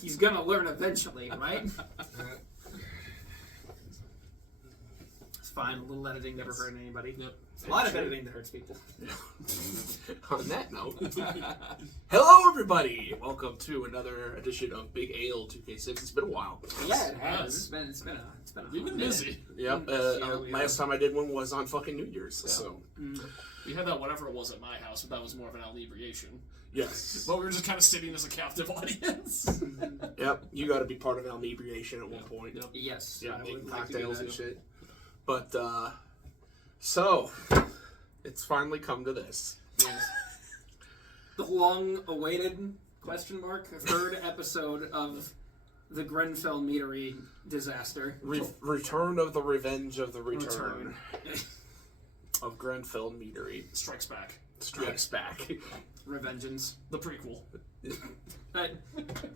He's gonna learn eventually, right? It's fine. A little editing never hurt anybody. Yep. A lot of editing that hurts people. On that note, hello everybody! Welcome to another edition of BigAle2k6. It's been a while. Yeah, it has. It's been a You've been busy. Yep. Last time I did one was on fucking New Year's. Yeah. So we had that whatever it was at my house, but that was more of an inebriation. Yes. But we were just kind of sitting as a captive audience. Yep. You got to be part of inebriation at one point. Yep. Yes. Yeah, I making would like to do cocktails that. and shit. But so it's finally come to this. Yes. The long-awaited third episode of the Groennfell Meadery disaster. Return of the Revenge of the Return. Of Groennfell Meadery. Strikes back. Strikes back. Revengeance. The prequel. I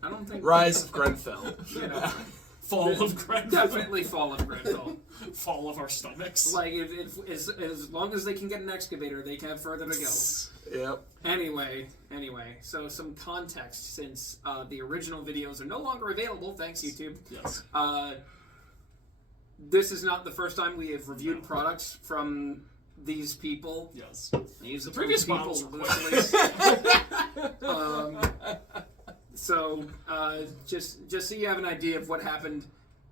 don't think... Rise of Groennfell. You know, Fall of Groennfell. definitely fall of Groennfell. Fall of our stomachs. Like, as long as they can get an excavator, they can have further to go. Yep. Anyway, so some context, since the original videos are no longer available, thanks YouTube. Yes. This is not the first time we have reviewed products from these people. Yes. These The previous people bottles were So, just so you have an idea of what happened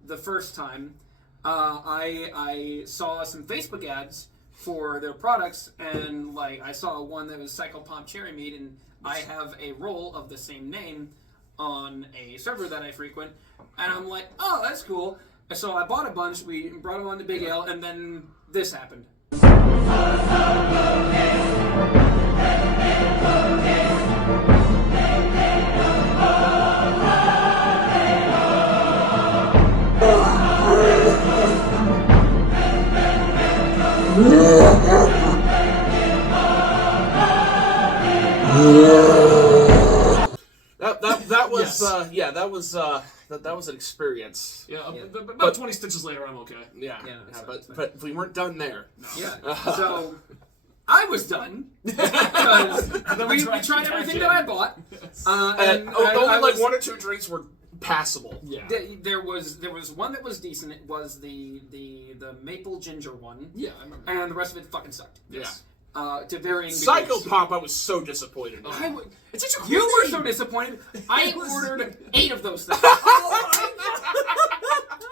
the first time, I saw some Facebook ads for their products, and like I saw one that was Psychopomp Cherry Mead, and I have a roll of the same name on a server that I frequent, and I'm like, oh, that's cool. So I bought a bunch, we brought them on to Big Ale, and then this happened. That was an experience. Yeah, about 20 stitches later, I'm okay. Yeah, so but we weren't done there. No. Yeah. So I was done because we tried everything that I bought, and only like was, one or two drinks were passable. Yeah. There was one that was decent. It was the maple ginger one. Yeah, I remember. And the rest of it fucking sucked. Yes. To varying degrees. Psychopomp, I was so disappointed. It's such a you were so disappointed. I ordered 8 of those things.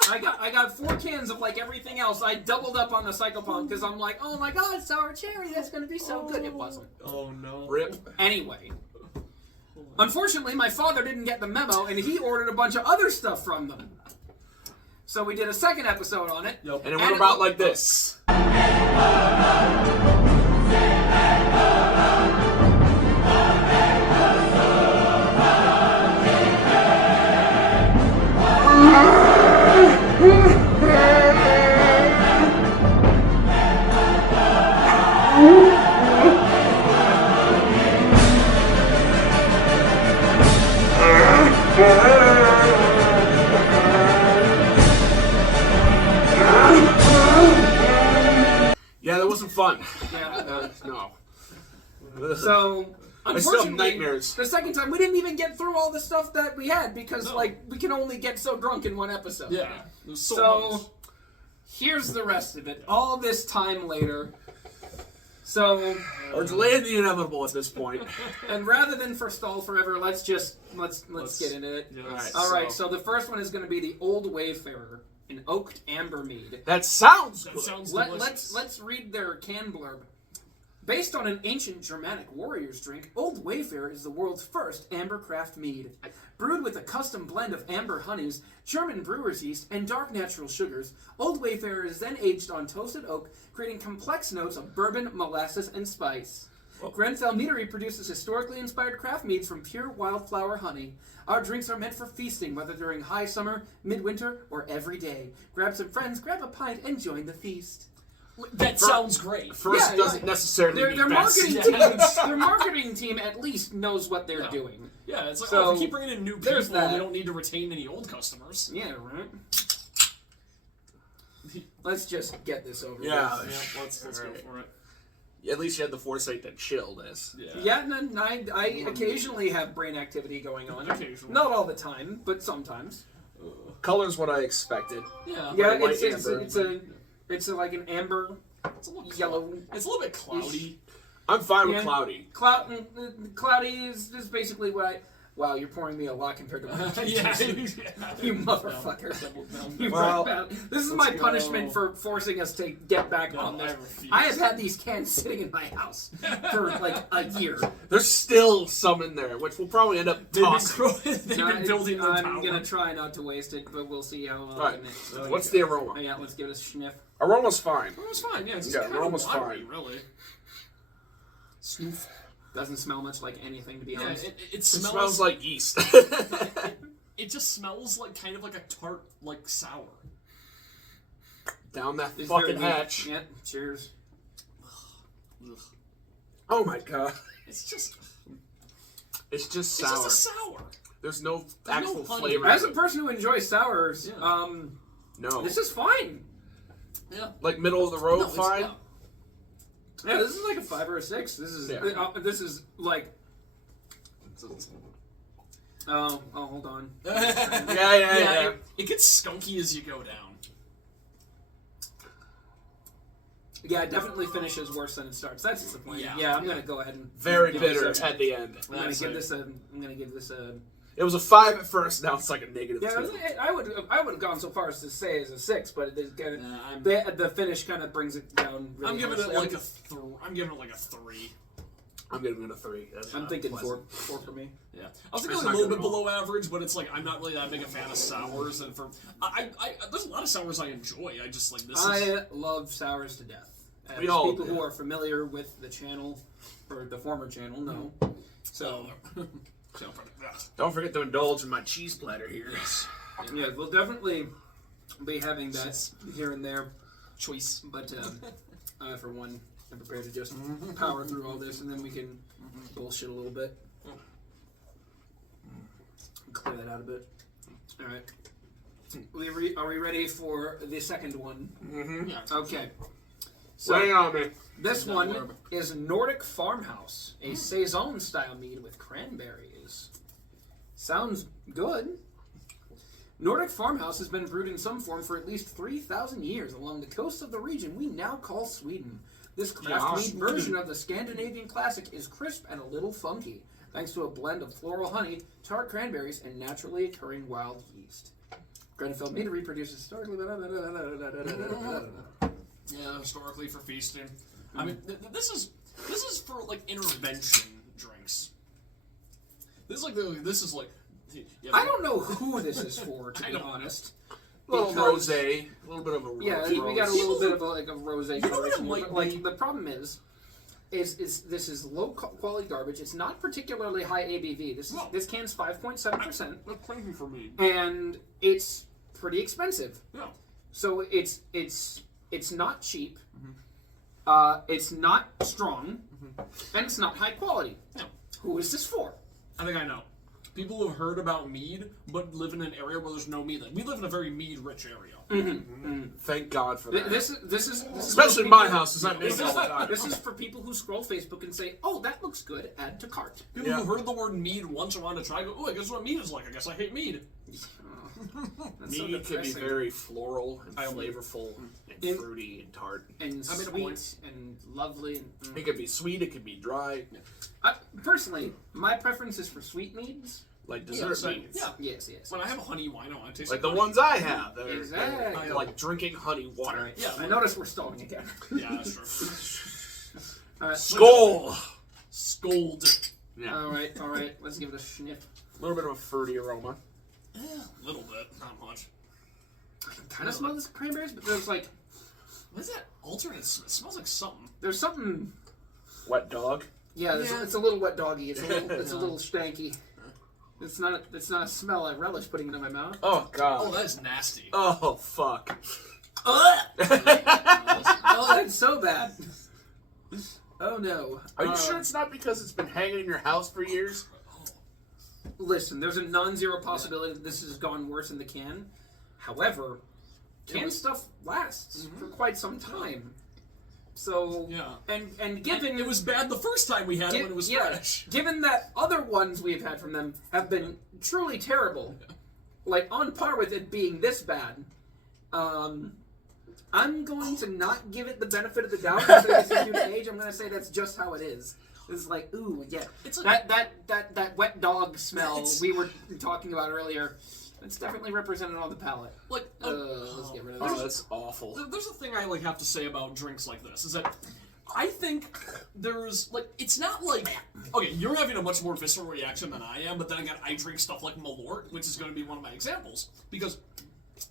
I got 4 cans of like everything else. I doubled up on the Psychopomp because I'm like, oh my god, sour cherry, that's gonna be so good. It wasn't. Oh no. Rip. Anyway. Unfortunately, my father didn't get the memo, and he ordered a bunch of other stuff from them. So we did a second episode on it. Yep. And it went about like this. Yeah, that wasn't fun. Yeah. No. So, I still have unfortunately, nightmares. the second time we didn't even get through all the stuff that we had because, like, we can only get so drunk in one episode. Yeah. It was so much. Here's the rest of it. All this time later. So, Or delaying the inevitable at this point. and rather than forestall forever, let's get into it. Yes. All right. So the first one is going to be the Old Wayfarer, an oaked amber mead. That sounds good. That sounds delicious. Let's read their can blurb. Based on an ancient Germanic warrior's drink, Old Wayfarer is the world's first amber craft mead. Brewed with a custom blend of amber honeys, German brewer's yeast, and dark natural sugars, Old Wayfarer is then aged on toasted oak, creating complex notes of bourbon, molasses, and spice. Groennfell Meadery produces historically inspired craft meads from pure wildflower honey. Our drinks are meant for feasting, whether during high summer, midwinter, or every day. Grab some friends, grab a pint, and join the feast. That sounds great. First doesn't necessarily their mean best. their marketing team at least knows what they're doing. Yeah, it's like, So, if we keep bringing in new people, we don't need to retain any old customers. Yeah, right? Let's just get this over with. Yeah. Let's go for it. At least you had the foresight to chill this. Yeah, and I occasionally have brain activity going on. Occasionally. Not all the time, but sometimes. Color's what I expected. Yeah. Yeah, Like a white it's like an amber It's a little yellow. It's a little bit cloudy. I'm fine Yeah. with cloudy. Cloudy is basically what I. Wow, you're pouring me a lot compared to what you You motherfucker. You Well, brat. This is my go. punishment for forcing us to get back No, on I this. refuse. I have had these cans sitting in my house for like a year. There's still some in there, which we'll probably end up tossing. They've been No, building their I'm tower. gonna try not to waste it, but we'll see how. Alright, what's the aroma? Oh, yeah, let's give it a sniff. Aroma's fine. It was fine, yeah. It's Yeah, kind of aroma's watery, fine. really. Snoof. Doesn't smell much like anything, to be Yeah, honest. it It smells, smells like yeast. It just smells like kind of like a tart, like sour. Down that It's very fucking good. hatch. Yeah, cheers. Ugh. Oh my god. It's just It's just It's sour. just a sour. There's no There's actual no honey. flavor. As to a it. person who enjoys sours, Yeah. No. this is fine. Yeah. Like middle of the road, No, it's fine. not. Yeah, this is like a 5 or a 6. This is this is like. Oh, hold on. Yeah. It gets skunky as you go down. Yeah, it definitely finishes worse than it starts. That's disappointing. Yeah. Yeah, I'm gonna go ahead and Very give bitter this a- at the end. I'm gonna That's give it. this a. I'm gonna give this a. It was a 5 at first, now it's like a negative Yeah, 2. I would have gone so far as to say as a 6, but it is kind of I'm the finish kind of brings it down. Really giving it harshly. like a I'm giving it like a 3. I'm giving it a 3. That's I'm not thinking pleasant. 4 for me. Yeah, I was thinking That's like a not little good bit at all. below average, but it's like I'm not really that big a fan of sours, and for I there's a lot of sours I enjoy. I just like this. I love sours to death. As We all people do. who are familiar with the channel, or the former channel, know. So, Don't forget to indulge in my cheese platter here. yeah, we'll definitely be having that here and there. choice. But I, for one, am prepared to just power through all this, and then we can bullshit a little bit. Clear that out a bit. All right. Are we ready for the second one? Mm-hmm. Yeah. Okay. Lay So on me. this That one blurb. is Nordic Farmhouse, a saison style mead with cranberries. Sounds good. Nordic Farmhouse has been brewed in some form for at least 3,000 years along the coast of the region we now call Sweden. This craft mead version of the Scandinavian classic is crisp and a little funky, thanks to a blend of floral honey, tart cranberries, and naturally occurring wild yeast. Groennfell Meadery produces historically. Yeah, historically for feasting. I mean, this is for like intervention drinks. This is like. Yeah, I don't know who this is for, to I be don't honest. A little Because- rosé. A little bit of a rose. Yeah, we got a little bit of a rosé You know what coloration it here, might but like be? the problem is this is low quality garbage. It's not particularly high ABV. No. This can's 5.7%, That's crazy for me. and it's pretty expensive. Yeah. So it's not cheap. It's not strong, and it's not high quality. No. Who is this for? I think I know. People who have heard about mead, but live in an area where there's no mead. Like, we live in a very mead-rich area. Thank God for that. This is Especially for my people- house. It's not This making all the time. is for people who scroll Facebook and say, "Oh, that looks good. Add to cart." People Yeah. who heard the word mead once and wanted to try, go, "Oh, I guess what mead is like. I guess I hate mead." That's so Mead can be depressing. very floral and I- flavorful and In- fruity and tart. and I made a sweet point. and lovely. It can be sweet. It can be dry. Personally, my preference is for sweet meads. Like Yeah, dessert so- meats. yeah. Yes. When I have a honey wine, I want to taste Like the honey. ones I have. That are Exactly. like drinking honey water. Alright. Yeah. I notice we're stalling again. Yeah, that's true. Alright. Skull! Scold. Yeah. All right. Let's give it a sniff. A little bit of a fruity aroma. A little bit, not much. Kind of smell this cranberries, but there's like What is that alternate? It smells like something. there's something. Wet dog. Yeah, Yeah. it's a little wet doggy. It's a little stanky. It's not a smell I relish putting into my mouth. Oh God. Oh, that is nasty. Oh fuck. Oh, that's so bad. Oh no. Are you sure it's not because it's been hanging in your house for years? Listen, there's a non-zero possibility that this has gone worse in the can. However, canned stuff lasts for quite some time. So Yeah. and given it was bad the first time we had it when it was fresh. given that other ones we've had from them have been truly terrible, like on par with it being this bad, I'm going to not give it the benefit of the doubt because it's a huge age. I'm going to say that's just how it is. It's like, ooh, yeah, It's like, that wet dog smell It's- we were talking about earlier. It's definitely represented on the palate. like Let's get rid of Oh, this. that's awful. There's a thing I like have to say about drinks like this is that I think there's like it's not like okay, you're having a much more visceral reaction than I am, but then again, I drink stuff like Malort, which is going to be one of my examples because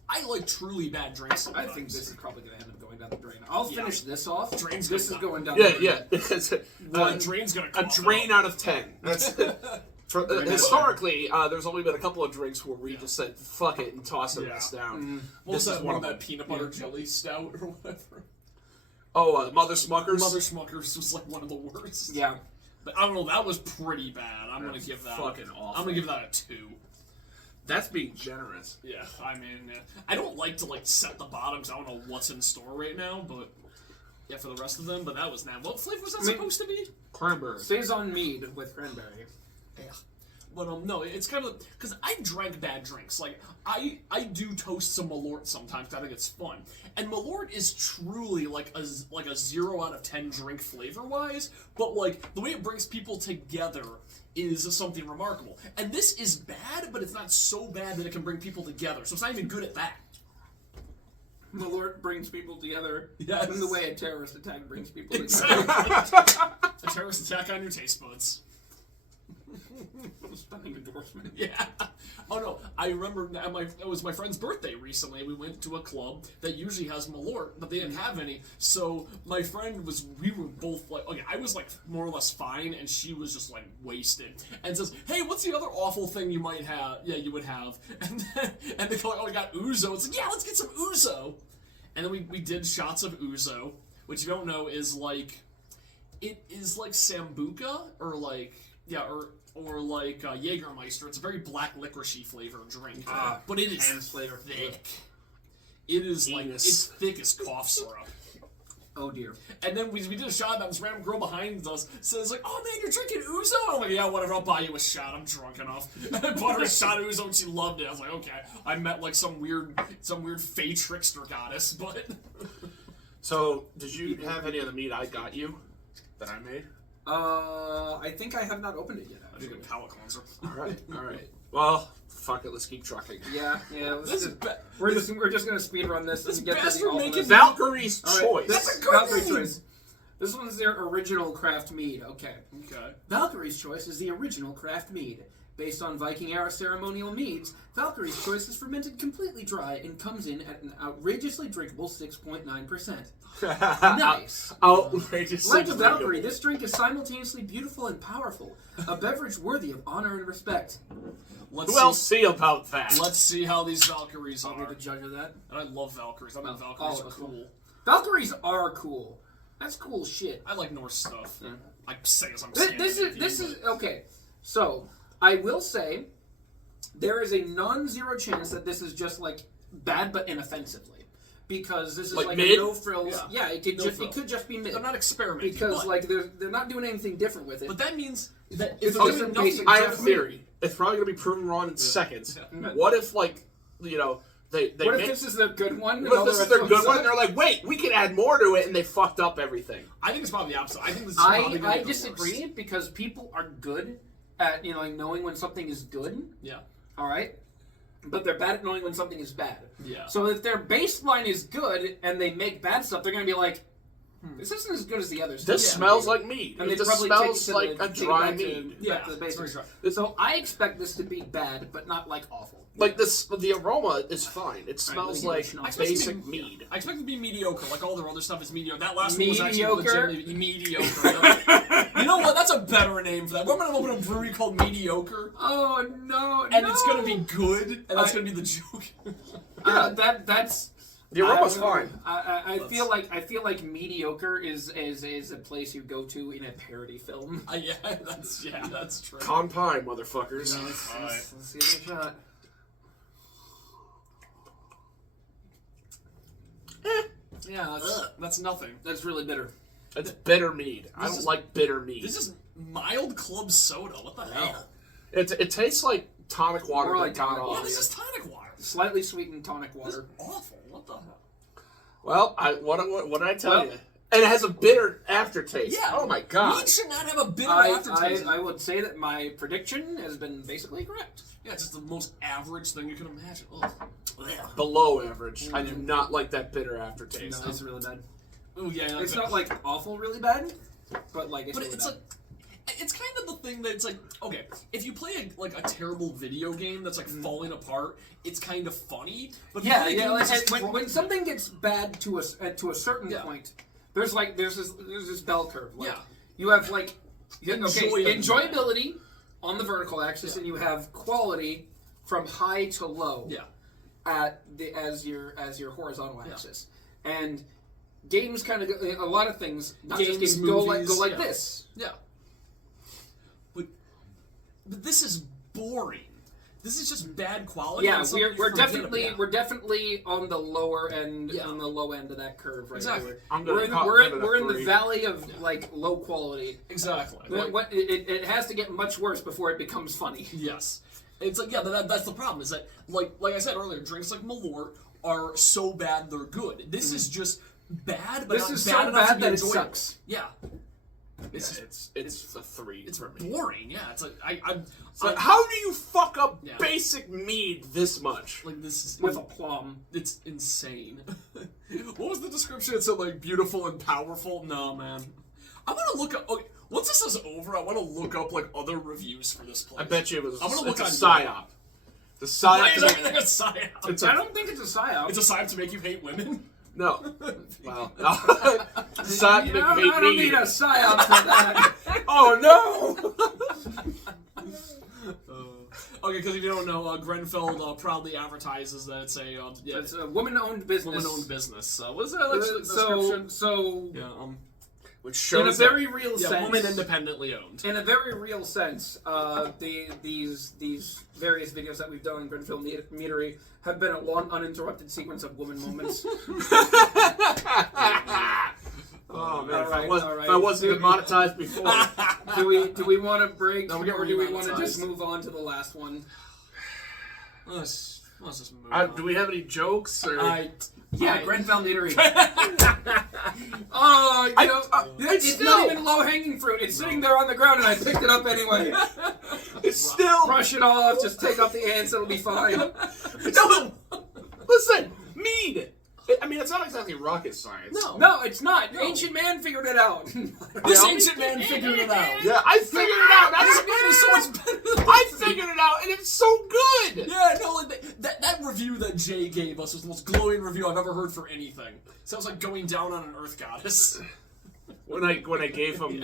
I like truly bad drinks. I Sometimes. think this is probably going to end up going down the drain. I'll Yeah. finish this off. Drain's this is going going down Yeah, the drain. yeah. It's a drain's gonna a cough drain out. out of 10. That's historically, there's only been a couple of drinks where we just said fuck it and toss the Yeah. rest down. What was This is that one one? of That them. peanut butter jelly stout or whatever. Oh, Mother Smuckers. Mother Smuckers was like one of the worst. Yeah. But I don't know. That was pretty bad. I'm gonna That's give that. fucking awful. I'm gonna give that a 2. That's being generous. Yeah, I mean, I don't like to like set the bottom because I don't know what's in store right now, but yeah, for the rest of them. But that was now. What flavor was that supposed to be? Cranberry. Saison mead with cranberry. Yeah. But no, it's kind of because I drank bad drinks. Like I do toast some Malort sometimes. 'Cause I think it's fun, and Malort is truly like a 0 out of 10 drink flavor wise. But like the way it brings people together is something remarkable. And this is bad, but it's not so bad that it can bring people together. So it's not even good at that. Malort brings people together Yes. in the way a terrorist attack brings people together. Exactly. A terrorist attack on your taste buds. Stunning endorsement. Yeah. Oh no, I remember it was my friend's birthday recently. We went to a club that usually has Malort, but they didn't have any. So my friend we were both like, okay, I was like more or less fine, and she was just like wasted. And says, hey, what's the other awful thing you might have? Yeah, you would have. And they go, oh, we got Ouzo. It's like, yeah, let's get some Ouzo. And then we did shots of Ouzo, which you don't know is like, it is like Sambuca or like, yeah, or like Jägermeister. It's a very black licorice flavored drink, but it is Hands flavor. thick. It is like Anus. it's thick as cough syrup. Oh dear. And then we did a shot. And this random girl behind us says like, "Oh man, you're drinking Ouzo?" I'm like, "Yeah, whatever. I'll buy you a shot. I'm drunk enough." And I bought her a shot of Ouzo, and she loved it. I was like, "Okay." I met like some weird fey trickster goddess, but So, did you have any of the meat I got you that I made? I think I have not opened it yet. I did a palate cleanser. All right. Well, fuck it. Let's keep trucking. Yeah. Let's This is just, ba- we're just gonna speed run this This and get to bastard the ultimate. making Valkyrie's All right, choice. That's a good Valkyrie's choice. This one's their original craft mead. Okay. Okay. Valkyrie's Choice is the original craft mead. Based on Viking-era ceremonial meads, Valkyrie's Choice is fermented completely dry and comes in at an outrageously drinkable 6.9%. Nice. Outrageous. Like a Valkyrie, this drink is simultaneously beautiful and powerful, a beverage worthy of honor and respect. We'll see about that. Let's see how these Valkyries I'll be are. the judge of that. And I love Valkyries. I think Oh, Valkyries oh, are cool. Valkyries are cool. That's cool shit. I like Norse stuff. Yeah. I say as I'm This is okay. So I will say there is a non-zero chance that this is just like bad but inoffensively, because this is Like like mid? a no frills. Yeah, it could No just frill. it could just be mid. They're not experimenting. because but, like they're not doing anything different with it. but that means that It's if just they're a doing basic- nothing I have a Jeff theory. It's probably going to be proven wrong in seconds. Yeah. What if, like, you know, they what make... if this is their good one? and What all if this the is their rest good of one? them And they're like, wait, we can add more to it, and they fucked up everything. I think it's probably the opposite. I think this is probably gonna I make it disagree worse. because people are good at like knowing when something is good. Yeah. All right. But they're bad at knowing when something is bad. Yeah. So if their baseline is good and they make bad stuff, they're going to be like, this isn't as good as the others. This smells like meat. And It they just probably smells take like it to a the- take it dry back to- meat. Yeah, back to the it's very basics. dry. So I expect this to be bad, but not like awful. Like, the aroma is fine. It smells let me like get it. I expect it to basic be- mead. I expect it to be mediocre, like all their other stuff is mediocre. That last one was actually Mediocre? legitimately mediocre. You know what? That's a better name for that. We're gonna open a brewery called Mediocre, Oh no! and it's gonna be good, and that's I- gonna be the joke. That's. The aroma's I don't know. fine. I feel like mediocre is a place you go to in a parody film. Yeah, that's true. Con pie, motherfuckers. Let's give it a shot. Yeah, that's nothing. That's really bitter. It's bitter mead. I don't like bitter mead. This is mild club soda. What the hell? It tastes like tonic water. More like that got tonic off. water. Yeah, this is tonic water. Slightly sweetened tonic This water. is awful. What the hell? Well, what did I tell you? And it has a bitter aftertaste. Yeah. Oh my god. Mead should not have a bitter aftertaste. I would say that my prediction has been basically correct. Yeah, it's just the most average thing you can imagine. Ugh. Below average. I do not like that bitter aftertaste. No, it's really bad. Oh yeah, It's not like awful really bad, but like it's But really it's bad. like, it's kind of the thing that it's like, okay, if you play a terrible video game that's like falling apart, it's kind of funny. But if you Yeah, play a yeah. game Like, that's just when something gets bad to a certain Yeah. point, there's this bell curve. Like, Yeah. You have like Enjoyability. enjoyability on the vertical axis, Yeah. and you have quality from high to low. Yeah. As your horizontal axis, and games kind of go, a lot of things. Not just Games, games go movies, like yeah. this. Yeah. But this is boring. This is just bad quality. Yeah, and something you we're forget definitely about. we're definitely on the lower end, Yeah. on the low end of that curve right Exactly. here. I'm gonna We're in, give it a we're in the 3. valley of like low quality. Exactly. It has to get much worse before it becomes funny. Yes. It's like, yeah, that's the problem, is that, like I said earlier, drinks like Malort are so bad they're good. This is just bad, but This not is bad so enough to bad be that it enjoyable. sucks. Yeah. It's a 3. It's for me. boring, yeah. It's like, So how do you fuck up Yeah. basic mead this much? like, this is... With a plum. It's insane. What was the description? It said, like, beautiful and powerful? No, man. I'm gonna look up... Okay, once this is over, I want to look up, like, other reviews for this place. I bet you it was. I'm gonna look it's on a psyop. The psyop. Why is to everything make- a psyop? It's I a, don't think it's a psyop. It's a psyop to make you hate women? no. Well, no. Psyop to make I you hate don't mead. need a psyop for that. Oh no! Okay, because if you don't know, Groennfell proudly advertises that it's a yeah, It's a woman-owned business. woman-owned business. What is that like, description? So Yeah, Which in a shows very real yeah, sense, woman independently owned. in a very real sense, these various videos that we've done in Groennfell Meadery have been a long, uninterrupted sequence of woman moments. Oh man, All right, if all right. I wasn't demonetized before. Do we want to break, No, we're getting or do we want to remonetized. just move on to the last one? Let's just move Do we have any jokes? Or? Yeah, Groennfell Meadery. Oh, you know, it's still- not even low-hanging fruit. It's sitting there on the ground, and I picked it up anyway. It's still. Brush it off, just take off the ants, it'll be fine. No! Listen, mead! I mean, it's not exactly rocket science. No. No, it's not. No. Ancient man figured it out. This ancient man figured it out. Yeah, I figured it out! This man is so much better than I figured it out, and it's so good! Yeah, no, like that review that Jay gave us was the most glowing review I've ever heard for anything. Sounds like going down on an earth goddess. When I gave him,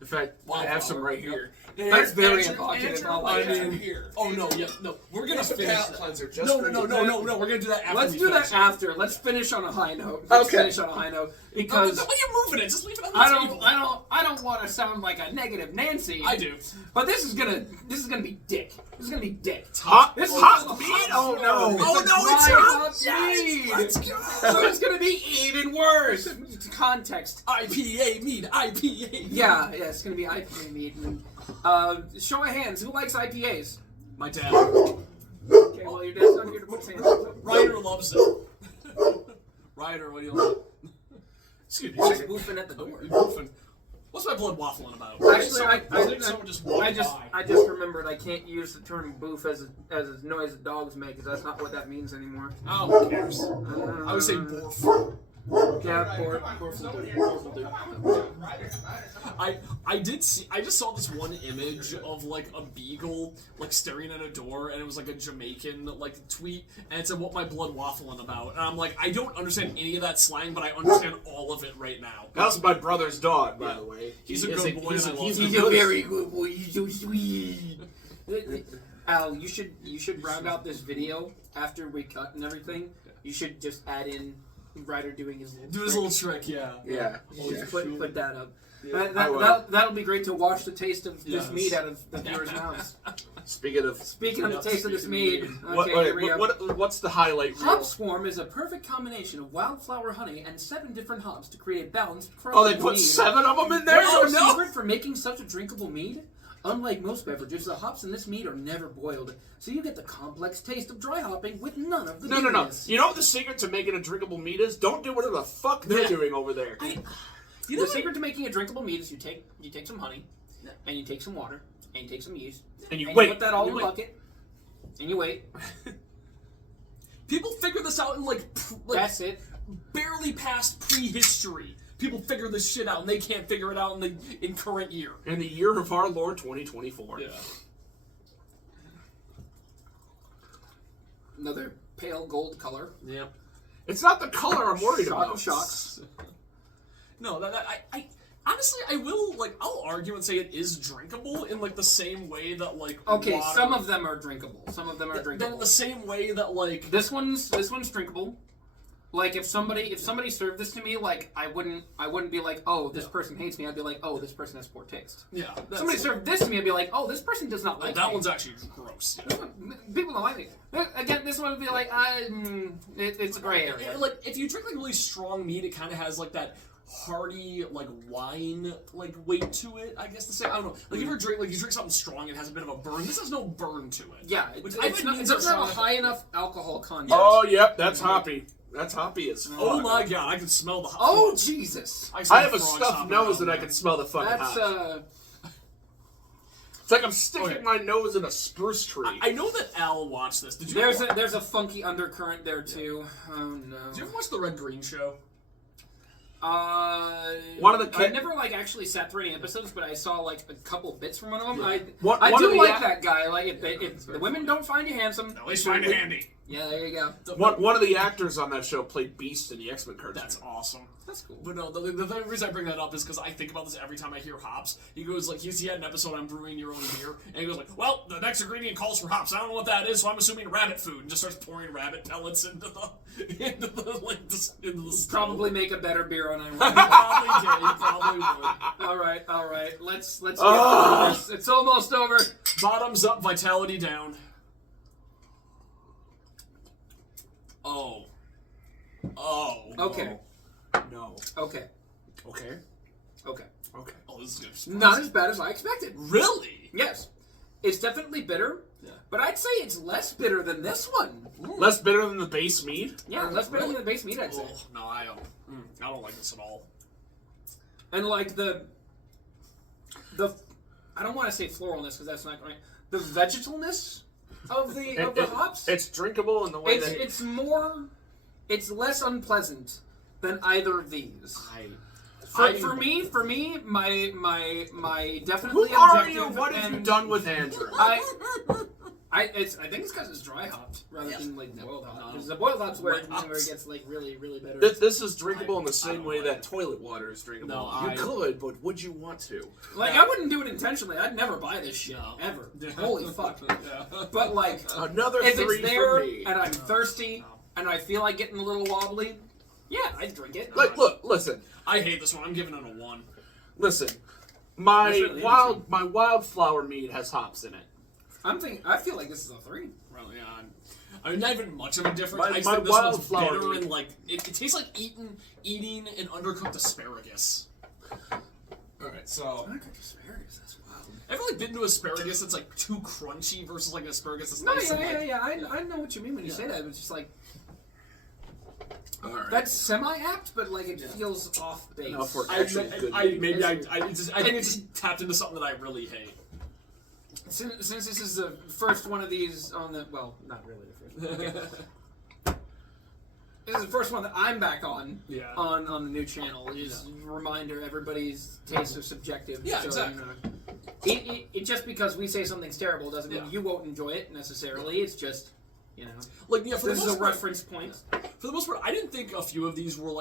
in fact, I have some right here. That's very Andrew, evocative. Andrew, I Andrew, mean, here. Oh no, yeah, no, we're gonna Here's a finish palate that. cleanser just No, for no, you. no, no, we're gonna do that after. let's we do finish that it. after. Let's finish on a high note. Let's Okay. finish on a high note No, because why are you moving it? Just leave it on the I table. don't want to sound like a negative Nancy. I do. But this is gonna be dick. This is gonna be dick. Hot, This is hot mead? Oh no! It's Oh, a no, it's dry, hot. mead. Let's go. So it's gonna be even worse. Context. IPA mead, IPA. Yeah, it's gonna be IPA mead. And, show of hands. Who likes IPAs? My dad. Okay, well your dad's not here to put his hands up. Ryder loves it. Ryder, what do you like? Excuse me. He's boofing at the door. You're goofing. What's my blood waffling about? Actually, I think someone just walked by. I just remembered I can't use the term boof as a noise that dogs make because that's not what that means anymore. Oh, who cares? I would say borf. Yeah, or I just saw this one image of like a beagle like staring at a door, and it was like a Jamaican like tweet, and it said "What my blood waffling about," and I'm like, I don't understand any of that slang, but I understand all of it right now. That was my brother's dog, by the way. He's a He is good boy, He's, and I he's love he's a a good- very good boy. He's so sweet. Al, you should round out this video after we cut and everything. You should just add in Ryder doing his little Do his little trick, yeah. Yeah. Put that up. That'll be great to wash the taste of this mead out of the viewers' mouths. Speaking of the taste of this mead, what's the highlight reel? Hop Swarm is a perfect combination of wildflower honey and 7 different hops to create balanced. Oh, they put 7 of them in there. What's the secret for making such a drinkable mead? Unlike most beverages, the hops in this mead are never boiled, so you get the complex taste of dry hopping with none of the bitterness. You know what the secret to making a drinkable mead is? Don't do whatever the fuck they're doing over there. The secret to making a drinkable mead is you take some honey, and you take some water, and you take some yeast, and you put that all in a bucket, and you wait. People figure this out in like that's it. Barely past prehistory. People figure this shit out, and they can't figure it out in current year. In the year of our Lord 2024. Yeah. Another pale gold color. Yep. It's not the color I'm worried about. Shocks. No, I honestly, I'll argue and say it is drinkable in like the same way that okay, water. some of them are drinkable. Some of them are drinkable. Then the same way that this one's drinkable. Like if somebody served this to me, like I wouldn't be like, oh, this person hates me. I'd be like, oh, this person has poor taste. Yeah. Somebody served this to me, I'd be like, oh, this person does not like me. That one's actually gross. People don't like me. Again, this one would be like, it's a gray area. Like if you drink like really strong mead, it kind of has like that hearty wine weight to it, I guess to say. I don't know. Like if you drink something strong, it has a bit of a burn. This has no burn to it. Yeah, it doesn't have a high enough alcohol content. Oh, yep, that's hoppy. That's hoppy as fuck. Oh my god, I can smell the hop. Oh Jesus! I have a stuffed nose and I can smell the fucking hop. It's like I'm sticking my nose in a spruce tree. I know that Al watched this. Did you? There's a funky undercurrent there too. Oh no! Did you ever watch the Red Green Show? One of the I never actually sat through any episodes, but I saw a couple bits from one of them. Yeah. I do like that guy. Like if the women don't find you handsome, at least find it handy. Yeah, there you go. One of the actors on that show played Beast in the X-Men cartoon. That's awesome. That's cool. But no, the reason I bring that up is because I think about this every time I hear hops. He goes he had an episode on brewing your own beer, and he goes well, the next ingredient calls for hops. I don't know what that is, so I'm assuming rabbit food, and just starts pouring rabbit pellets into the Probably make a better beer on it. Probably would. All right. Let's get through this. It's almost over. Bottoms up, vitality down. Oh. Okay. No. Okay. Okay. Okay. Okay. Oh, this is good. Not as bad as I expected. Really? Yes. It's definitely bitter. Yeah. But I'd say it's less bitter than this one. Less bitter than the base mead? Yeah, less bitter than the base mead, I'd say. Oh, no, I don't like this at all. And the I don't want to say floralness because that's not right. The vegetalness of the hops. It's drinkable in the way that it's less unpleasant than either of these. For me, my definitely Who are objective. you? What have you done with Andrew? I think it's because it's dry hopped rather than boiled hopped. Because the boiled hops where it gets really really better. This is drinkable in the same way that toilet water is drinkable. No, you could, but would you want to? I wouldn't do it intentionally. I'd never buy this shit ever. Holy fuck! But another if 3 it's there for me. and I'm thirsty and I feel like getting a little wobbly, yeah, I'd drink it. Look, listen. I hate this one. I'm giving it a 1. Listen, my wildflower mead has hops in it. I feel like this is a 3. Really, yeah. I mean, not even much of a difference. My I think this one's wildflower bitter mead. and it tastes like eating an undercooked asparagus. Alright, so Undercooked asparagus, that's wild. Ever been to asparagus that's too crunchy versus an asparagus that's No, nice yeah. I know what you mean when you say that. It's just alright. that's semi-apt, but it feels off base. No, for I think it just tapped into something that I really hate. Since this is the first one of these on the not really the first. Okay. This is the first one that I'm back on. Yeah. On the new channel. Just a reminder, everybody's tastes are subjective. Yeah, so, exactly. It just because we say something's terrible doesn't mean you won't enjoy it necessarily. It's just for this the is most a part, reference point. For the most part, I didn't think a few of these were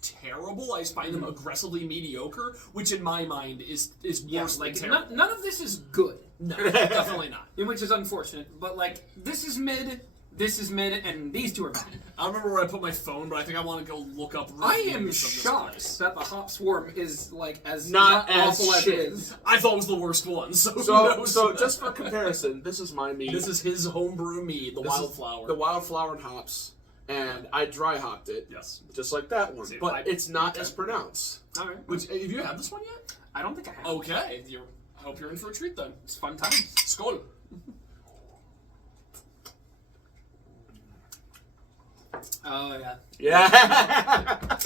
terrible. I just find them aggressively mediocre, which in my mind is worse than terrible. None of this is good. No, definitely not. Which is unfortunate. But this is mid. this is mid, and these two are bad. I don't remember where I put my phone, but I think I want to go look up. I am reviews of this shocked place. that the Hop Swarm is like as Not as awful as shit. it is. I thought it was the worst one. So who So, knows? so just for comparison, this is my mead. This is his homebrew mead, the This is Wildflower. The Wildflower and hops. And I dry hopped it. Yes. Just like that one. See, But it's not as pronounced. All right. Which, have you had this one yet? I don't think I have. Okay. I hope you're in for a treat then. It's fun times. Skål. Oh yeah. Yeah.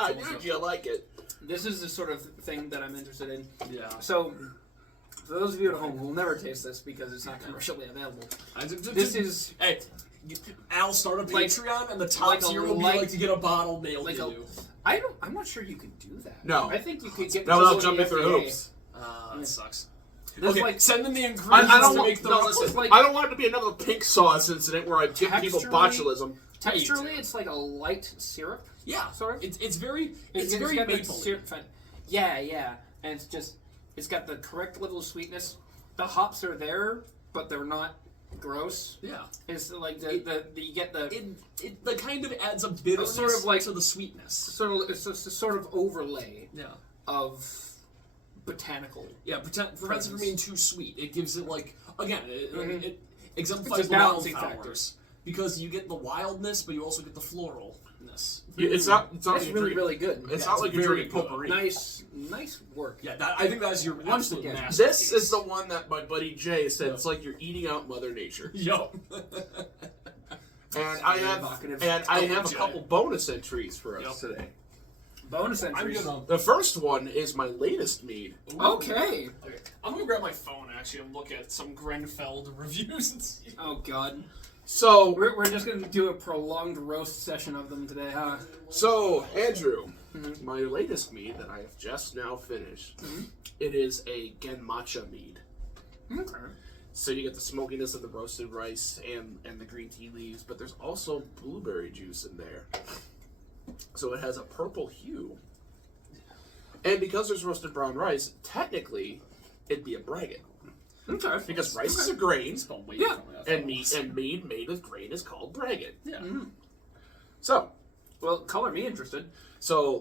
I knew you like it. This is the sort of thing that I'm interested in. Yeah. So, for those of you at home who will never taste this because it's not commercially available, this is Hey, Al, start a Like- Patreon, and the top like a tier will be light- like to get a bottle mailed like to a. you. I'm not sure you could do that. No. I think you could get. No, this without with jumping the through FDA. hoops. That sucks. This Okay, like send them the ingredients I don't to want, make the no, roast. listen, like- I don't want it to be another pink sauce incident where I give people Texturally- botulism. texturally, it's like a light syrup. Yeah, Sort of. It's very very got the maple. syrup yeah, and it's got the correct level of sweetness. The hops are there, but they're not gross. Yeah, It's like you get the it the kind of adds a bitterness sort of like- to the sweetness. sort of it's a sort of overlay Yeah. of botanical. Yeah, prevents it from being too sweet. It gives it like again, it exemplifies It's a the balancing wildflowers because you get the wildness, but you also get the floralness. It's not That's like really you're drinking, really good. It's Yeah, not it's like you're very drinking good. potpourri. Nice work. Yeah, I think that's your Once absolute again, masterpiece. This is the one that my buddy Jay said it's like you're eating out Mother Nature. Yo. And I have evocative. a Jay. couple bonus entries for us Yep. today. Bonus I'm entries. gonna. The first one is my latest mead. Okay. Okay, I'm gonna grab my phone actually and look at some Groennfell reviews and see. Oh god. So, We're just gonna do a prolonged roast session of them today, huh? Andrew, my latest mead that I have just now finished, it is a Genmatcha mead. Okay. So you get the smokiness of the roasted rice and the green tea leaves, but there's also blueberry juice in there. So it has a purple hue. And because there's roasted brown rice, technically, it'd be a braggot. Okay. Because rice is a grain, Spelled way Yeah. differently, I and thought. mead made with grain is called braggot. Yeah. So, Well, color me interested.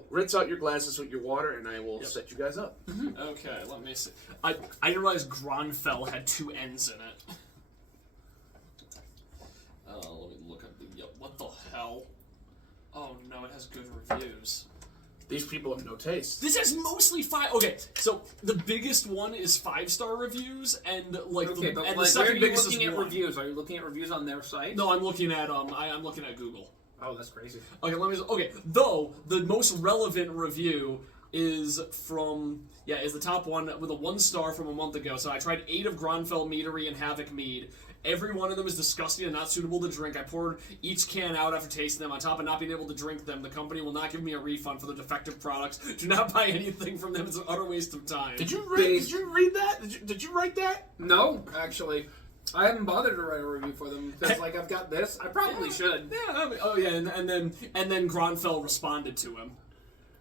rinse out your glasses with your water, and I will set you guys up. Okay, let me see. I didn't realize Groennfell had two N's in it. Let me look up the. What the hell? Oh no, it has good reviews. These people have no taste. This has mostly five. Okay, so the biggest one is 5-star reviews, and like Okay, the, but and like, the where are second you biggest looking is at 1. reviews? Are you looking at reviews on their site? No, I'm looking at I'm looking at Google. Oh, that's crazy. Okay, though the most relevant review is from is the top one with a 1 star from a month ago. So I tried 8 of Groennfell Meadery and Havoc Mead. Every one of them is disgusting and not suitable to drink. I poured each can out after tasting them. On top of not being able to drink them, the company will not give me a refund for the defective products. Do not buy anything from them. It's an utter waste of time. Did you read that? Did you write that? No, actually, I haven't bothered to write a review for them because like I've got this. I probably should. Yeah. And then Groennfell responded to him.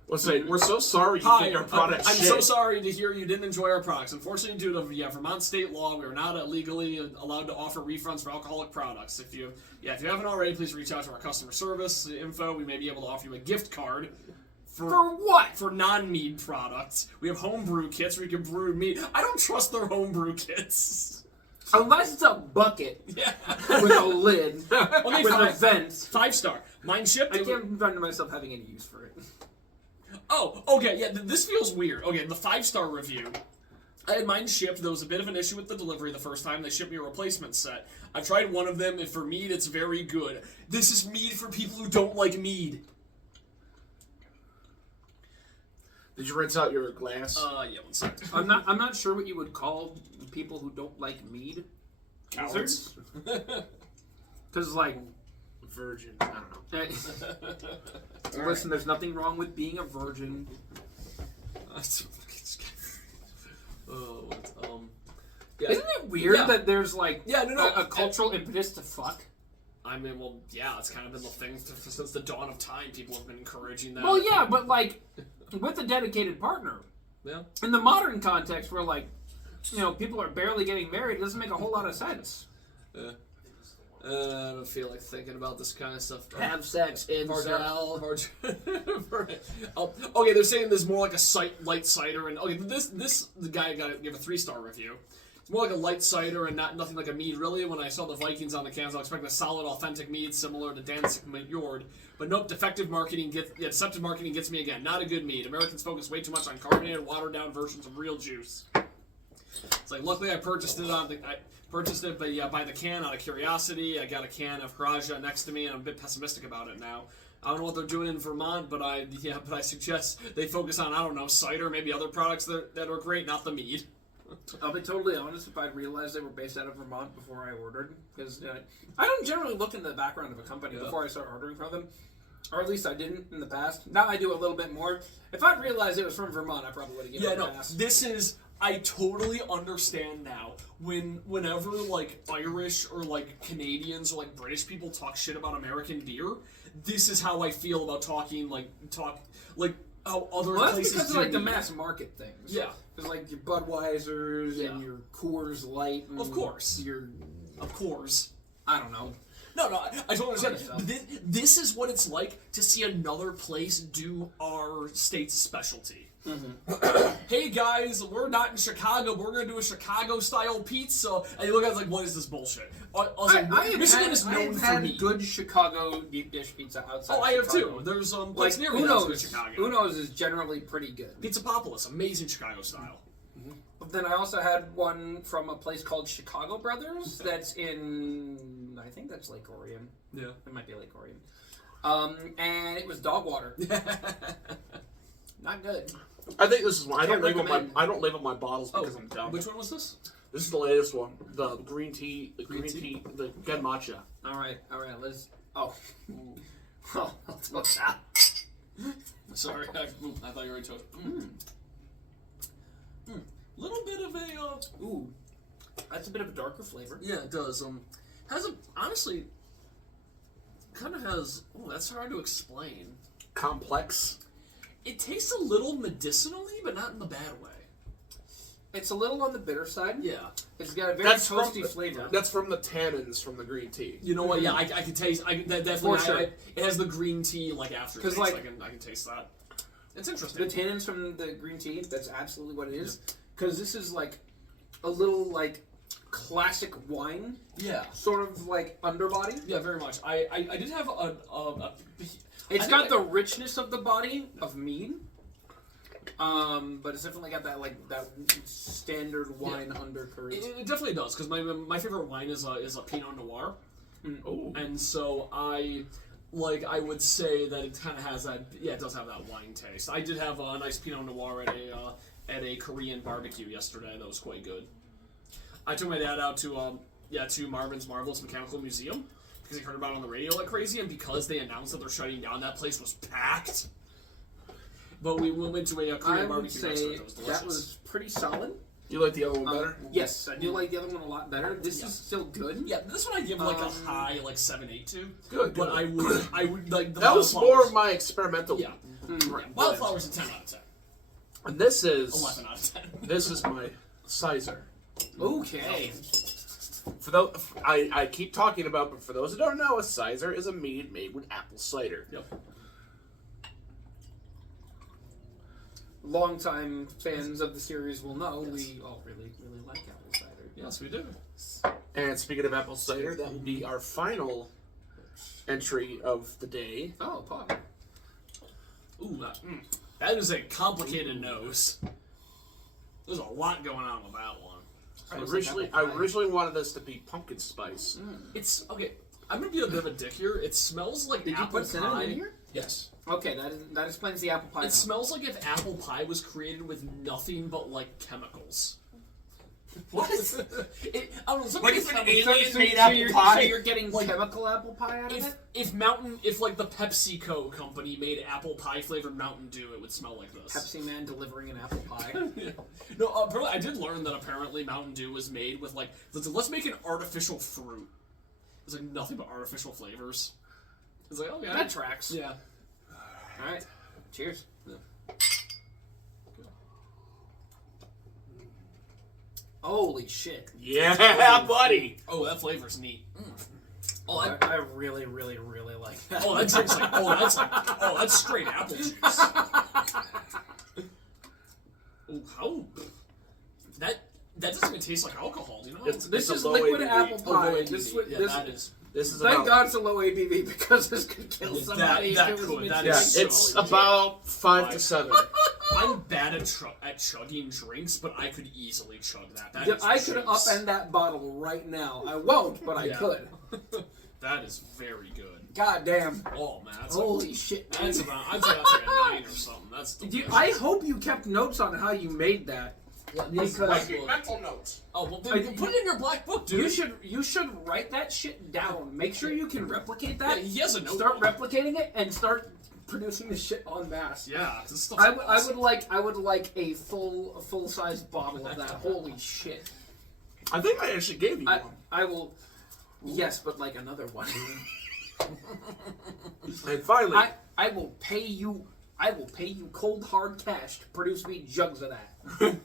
Let's say we're so sorry you Hi, think our product I'm shit. so sorry to hear you didn't enjoy our products. Unfortunately, due to Vermont state law, we are not legally allowed to offer refunds for alcoholic products. If you haven't already, please reach out to our customer service info. We may be able to offer you a gift card For what? for non-mead products. We have homebrew kits where you can brew mead. I don't trust their homebrew kits. Unless it's a bucket Yeah. with a lid Okay, with a five, vent. 5-star. Mine shipped. I can't find myself having any use for it. Oh, okay, yeah, this feels weird. Okay, the 5-star review. I had mine shipped. There was a bit of an issue with the delivery the first time. They shipped me a replacement set. I tried one of them, and for mead, it's very good. This is mead for people who don't like mead. Did you rinse out your glass? Yeah, one second. I'm not sure what you would call people who don't like mead. Cowards. Because like, Virgin. I don't know. listen, there's nothing wrong with being a virgin. Yeah. Isn't it weird Yeah. that there's like No. a cultural impetus to fuck? I mean, well, yeah, it's kind of been the thing since the dawn of time. People have been encouraging that. Well, yeah, but like with a dedicated partner. Yeah. In the modern context, where like, people are barely getting married, it doesn't make a whole lot of sense. Yeah. I don't feel like thinking about this kind of stuff. Have sex, incel. Okay, they're saying there's more like a light cider, and okay, the guy gave a 3-star review. It's more like a light cider and nothing like a mead. Really, when I saw the Vikings on the cans, I was expecting a solid, authentic mead similar to Danzig Fjord. But nope, deceptive marketing gets me again. Not a good mead. Americans focus way too much on carbonated, watered down versions of real juice. It's like, luckily I purchased it by the can out of curiosity. I got a can of Haraja next to me, and I'm a bit pessimistic about it now. I don't know what they're doing in Vermont, but I suggest they focus on, I don't know, cider, maybe other products that are great, not the mead. I'll be totally honest, if I'd realized they were based out of Vermont before I ordered, because I don't generally look into the background of a company before I start ordering from them, or at least I didn't in the past. Now I do a little bit more. If I'd realized it was from Vermont, I probably would have given it a pass. I totally understand now whenever like Irish or like Canadians or like British people talk shit about American beer, this is how I feel about how other that's places because do of like the beer. mass market things. Yeah. There's like your Budweisers and your Coors Light. And Of course. Of course. I don't know. No, I don't understand. This is what it's like to see another place do our state's specialty. Mm-hmm. Hey guys, we're not in Chicago, but we're going to do a Chicago-style pizza. And you look at it like, what is this bullshit? Michigan is known for meat. Good Chicago deep dish pizza outside. Oh, I have Chicago. too. There's like near me that's good Chicago. Uno's is generally pretty good. Pizzapopolis, amazing Chicago style. Mm-hmm. But then I also had one from a place called Chicago Brothers. That's in, I think that's Lake Orion. Yeah, it might be Lake Orion. And it was dog water. Not good. I think this is one. I don't label my bottles because I'm dumb. Which one was this? This is the latest one. The green tea, the good matcha. All right. Let's. Oh, let's look that. Sorry, I thought you already told. Little bit of a ooh, that's a bit of a darker flavor. Yeah, it does. Has a honestly kind of has. Oh, that's hard to explain. Complex. It tastes a little medicinally, but not in the bad way. It's a little on the bitter side. Yeah. It's got a very toasty flavor. That's from the tannins from the green tea. You know what? Yeah, I can taste. That definitely. For sure. It has the green tea like aftertaste. Like, I can taste that. It's interesting. The tannins from the green tea. That's absolutely what it is. Because this is like a little like classic wine. Yeah. Sort of like underbody. Yeah, very much. I did have a it's got the richness of the body of mead, but it's definitely got that standard wine undercurrent. It definitely does, because my favorite wine is a Pinot Noir, and so I would say that it kind of has that. Yeah, it does have that wine taste. I did have a nice Pinot Noir at a Korean barbecue yesterday. That was quite good. I took my dad out to Marvin's Marvelous Mechanical Museum. Because he heard about it on the radio like crazy, and because they announced that they're shutting down, that place was packed. But we went to a Korean barbecue next to it. That was delicious. That was pretty solid. You like the other one better? Yes, I do like the other one a lot better. This is still good. Yeah, this one I give like a high 7.8 to. Good. But I would like the that was more of my experimental. Yeah. Wildflowers a 10 out of 10. And this is 11 out of 10. This is my Cider. Okay. I keep talking about, but for those who don't know, a cider is a mead made with apple cider. Yep. Longtime fans of the series will know we all really like apple cider. Yes, we do. And speaking of apple cider, that will be our final entry of the day. Oh, pop. Ooh, that is a complicated nose. There's a lot going on with that one. I originally wanted this to be pumpkin spice. It's okay. I'm gonna be a bit of a dick here. It smells like Did apple you put cinnamon pie. in here? Yes. Okay, that explains the apple pie. It smells like if apple pie was created with nothing but like chemicals. What? I don't know. Like it's an alien made so apple pie. So you're getting chemical apple pie out of it? If like the PepsiCo company made apple pie flavored Mountain Dew, it would smell like this. Pepsi Man delivering an apple pie. No, apparently I did learn that apparently Mountain Dew was made with let's make an artificial fruit. It's like nothing but artificial flavors. It's like, okay. That tracks. Yeah. Alright. Cheers. Yeah. Holy shit. Yeah, buddy. Oh, that flavor's neat. Oh, I really, really, really like that. Oh, that tastes like. That's straight apple juice. Oh, how? That doesn't even taste like alcohol. Do you know? This is low liquid ABV. apple pie. low This, ABV. Yeah, this, that is. This is thank about, God it's a low ABV because this could kill That- somebody. that if it was could. That mid- is yeah, it's so about 5 to 7. I'm bad at chugging drinks, but I could easily chug that. That Yeah, is I could juice. upend that bottle right now. I won't, but I Yeah. could. That is very good. God damn. Oh man, that's Holy shit. That's man. about. I'd say that's like a 9 or something. That's delicious. I hope you kept notes on how you made that. Yes, because- black book. mental notes. Oh well, then put it in your black book, dude. You should write that shit down. Make sure you can replicate Yeah, that. he has a notebook. Start replicating it and start producing this shit en masse. Yeah, this stuff's I awesome. would like a full size bottle of that. Holy shit. I think I actually gave you one. I will. Yes, but like another one. And finally, I will pay you. I will pay you cold hard cash to produce me jugs of that.